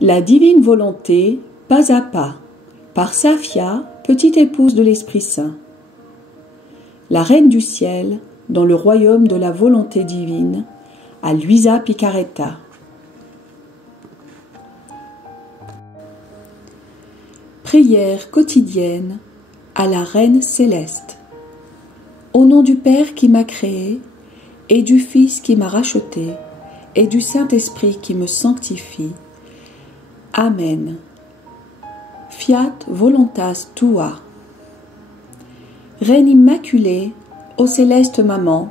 La divine volonté, pas à pas, par Safia, petite épouse de l'Esprit Saint. La Reine du Ciel, dans le royaume de la volonté divine, à Luisa Picaretta. Prière quotidienne à la Reine céleste. Au nom du Père qui m'a créé, et du Fils qui m'a racheté, et du Saint-Esprit qui me sanctifie. Amen. Fiat voluntas tua. Reine immaculée, ô céleste maman,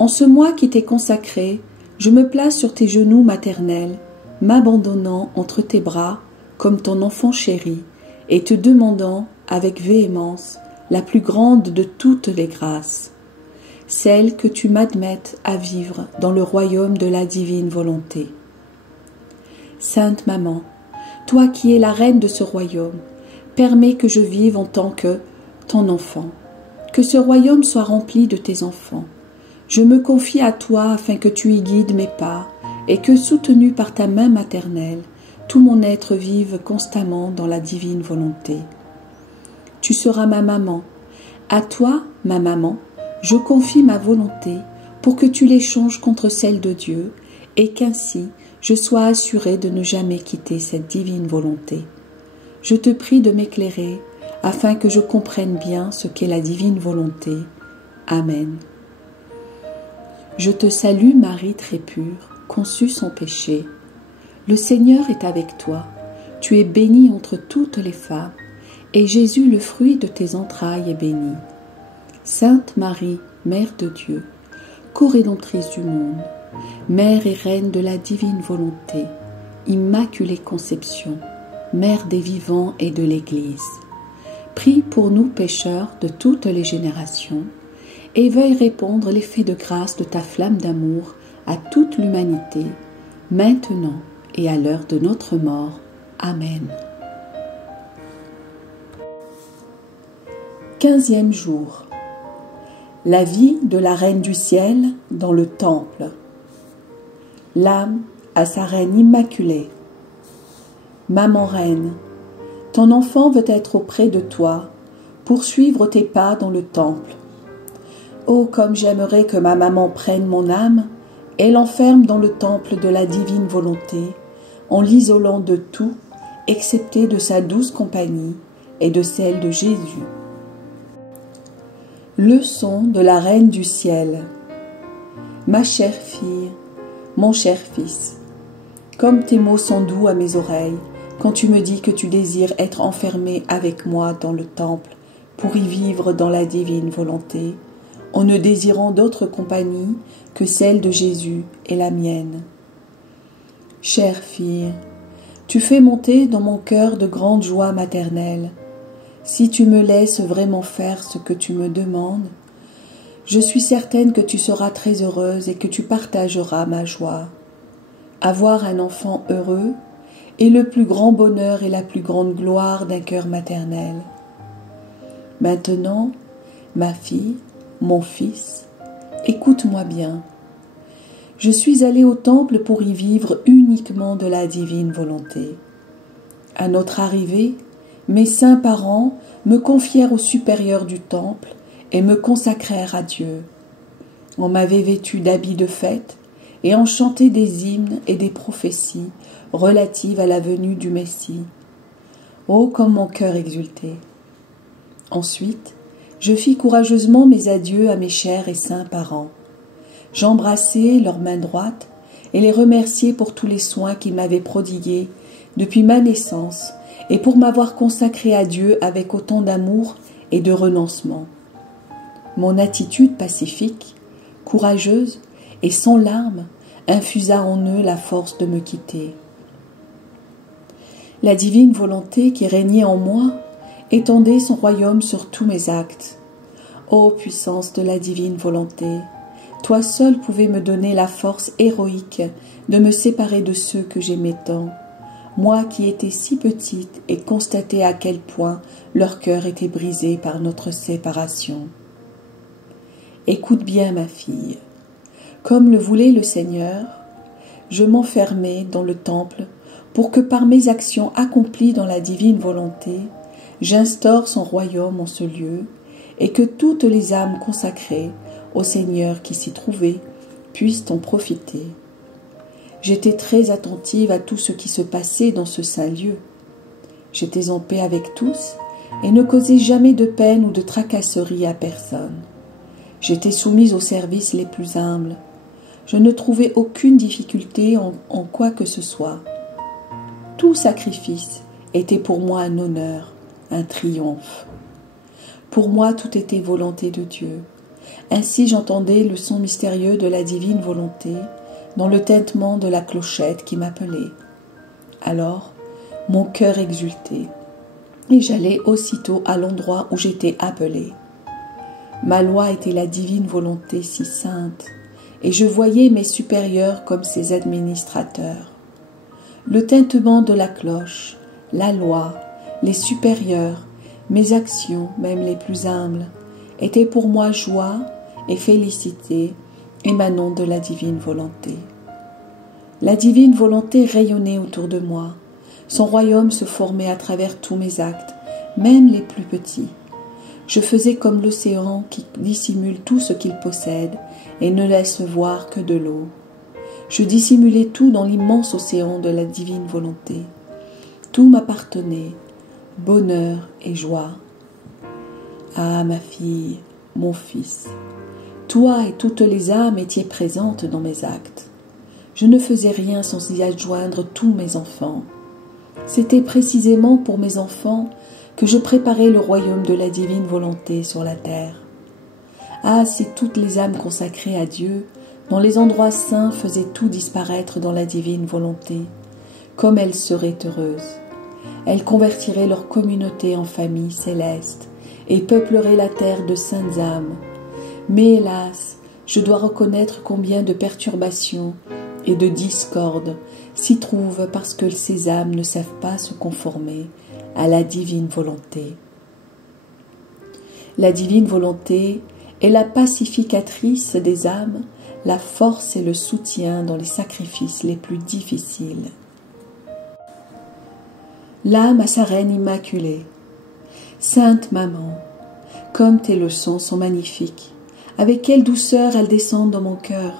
en ce mois qui t'est consacré, je me place sur tes genoux maternels, m'abandonnant entre tes bras comme ton enfant chéri, et te demandant avec véhémence la plus grande de toutes les grâces, celle que tu m'admettes à vivre dans le royaume de la divine volonté. Sainte Maman, toi qui es la reine de ce royaume, permets que je vive en tant que ton enfant, que ce royaume soit rempli de tes enfants. Je me confie à toi afin que tu y guides mes pas et que, soutenu par ta main maternelle, tout mon être vive constamment dans la divine volonté. Tu seras ma maman. À toi, ma maman, je confie ma volonté pour que tu l'échanges contre celle de Dieu et qu'ainsi je sois assurée de ne jamais quitter cette divine volonté. Je te prie de m'éclairer afin que je comprenne bien ce qu'est la divine volonté. Amen. Je te salue Marie très pure, conçue sans péché. Le Seigneur est avec toi. Tu es bénie entre toutes les femmes, et Jésus, le fruit de tes entrailles, est béni. Sainte Marie, Mère de Dieu, co-rédemptrice du monde, Mère et Reine de la divine volonté, Immaculée Conception, Mère des vivants et de l'Église, prie pour nous pécheurs de toutes les générations, et veuille répandre l'effet de grâce de ta flamme d'amour à toute l'humanité, maintenant et à l'heure de notre mort. Amen. 15e jour. La vie de la Reine du Ciel dans le Temple. L'âme à sa Reine immaculée. Maman Reine, ton enfant veut être auprès de toi, pour suivre tes pas dans le Temple. Oh, comme j'aimerais que ma maman prenne mon âme et l'enferme dans le Temple de la divine volonté, en l'isolant de tout, excepté de sa douce compagnie et de celle de Jésus. Leçon de la Reine du Ciel. Ma chère fille, mon cher fils, comme tes mots sont doux à mes oreilles, quand tu me dis que tu désires être enfermé avec moi dans le Temple pour y vivre dans la divine volonté, en ne désirant d'autre compagnie que celle de Jésus et la mienne. Chère fille, tu fais monter dans mon cœur de grandes joies maternelles. Si tu me laisses vraiment faire ce que tu me demandes, je suis certaine que tu seras très heureuse et que tu partageras ma joie. Avoir un enfant heureux est le plus grand bonheur et la plus grande gloire d'un cœur maternel. Maintenant, ma fille, mon fils, écoute-moi bien. Je suis allée au temple pour y vivre uniquement de la divine volonté. À notre arrivée, mes saints parents me confièrent au supérieur du temple et me consacrèrent à Dieu. On m'avait vêtue d'habits de fête et en chanté des hymnes et des prophéties relatives à la venue du Messie. Oh, comme mon cœur exultait! Ensuite, je fis courageusement mes adieux à mes chers et saints parents. J'embrassai leurs mains droites et les remerciai pour tous les soins qu'ils m'avaient prodigués depuis ma naissance et pour m'avoir consacré à Dieu avec autant d'amour et de renoncement. Mon attitude pacifique, courageuse et sans larmes infusa en eux la force de me quitter. La divine volonté qui régnait en moi étendait son royaume sur tous mes actes. Ô puissance de la divine volonté, toi seul pouvais me donner la force héroïque de me séparer de ceux que j'aimais tant, moi qui étais si petite et constatais à quel point leur cœur était brisé par notre séparation. Écoute bien, ma fille. Comme le voulait le Seigneur, je m'enfermai dans le temple pour que par mes actions accomplies dans la divine volonté, j'instaure son royaume en ce lieu, et que toutes les âmes consacrées au Seigneur qui s'y trouvaient puissent en profiter. J'étais très attentive à tout ce qui se passait dans ce saint lieu. J'étais en paix avec tous et ne causais jamais de peine ou de tracasserie à personne. J'étais soumise aux services les plus humbles. Je ne trouvais aucune difficulté en quoi que ce soit. Tout sacrifice était pour moi un honneur, un triomphe. Pour moi, tout était volonté de Dieu. Ainsi j'entendais le son mystérieux de la divine volonté dans le tintement de la clochette qui m'appelait. Alors, mon cœur exultait, et j'allais aussitôt à l'endroit où j'étais appelée. Ma loi était la divine volonté si sainte, et je voyais mes supérieurs comme ses administrateurs. Le tintement de la cloche, la loi, les supérieurs, mes actions, même les plus humbles, étaient pour moi joie et félicité émanant de la divine volonté. La divine volonté rayonnait autour de moi. Son royaume se formait à travers tous mes actes, même les plus petits. Je faisais comme l'océan qui dissimule tout ce qu'il possède et ne laisse voir que de l'eau. Je dissimulais tout dans l'immense océan de la divine volonté. Tout m'appartenait, bonheur et joie. Ah, ma fille, mon fils, toi et toutes les âmes étiez présentes dans mes actes. Je ne faisais rien sans y adjoindre tous mes enfants. C'était précisément pour mes enfants que je préparais le royaume de la divine volonté sur la terre. Ah, si toutes les âmes consacrées à Dieu, dans les endroits saints, faisaient tout disparaître dans la divine volonté, comme elles seraient heureuses. Elles convertiraient leur communauté en famille céleste et peupleraient la terre de saintes âmes. Mais hélas, je dois reconnaître combien de perturbations et de discordes s'y trouvent parce que ces âmes ne savent pas se conformer à la divine volonté. La divine volonté est la pacificatrice des âmes, la force et le soutien dans les sacrifices les plus difficiles. L'âme a sa reine immaculée. Sainte Maman, comme tes leçons sont magnifiques, avec quelle douceur elles descendent dans mon cœur.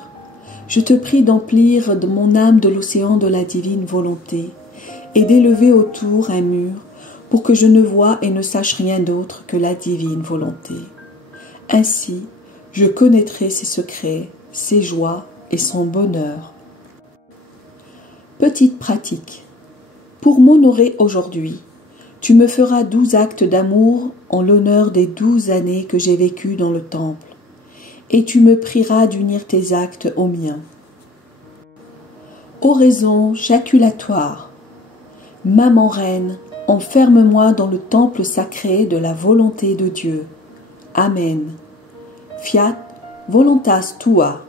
Je te prie d'emplir de mon âme de l'océan de la divine volonté et d'élever autour un mur pour que je ne voie et ne sache rien d'autre que la divine volonté. Ainsi, je connaîtrai ses secrets, ses joies et son bonheur. Petite pratique. Pour m'honorer aujourd'hui, tu me feras 12 actes d'amour en l'honneur des 12 années que j'ai vécues dans le temple, et tu me prieras d'unir tes actes aux miens. Oraison jaculatoire. Maman reine, enferme-moi dans le temple sacré de la volonté de Dieu. Amen. Fiat voluntas tua.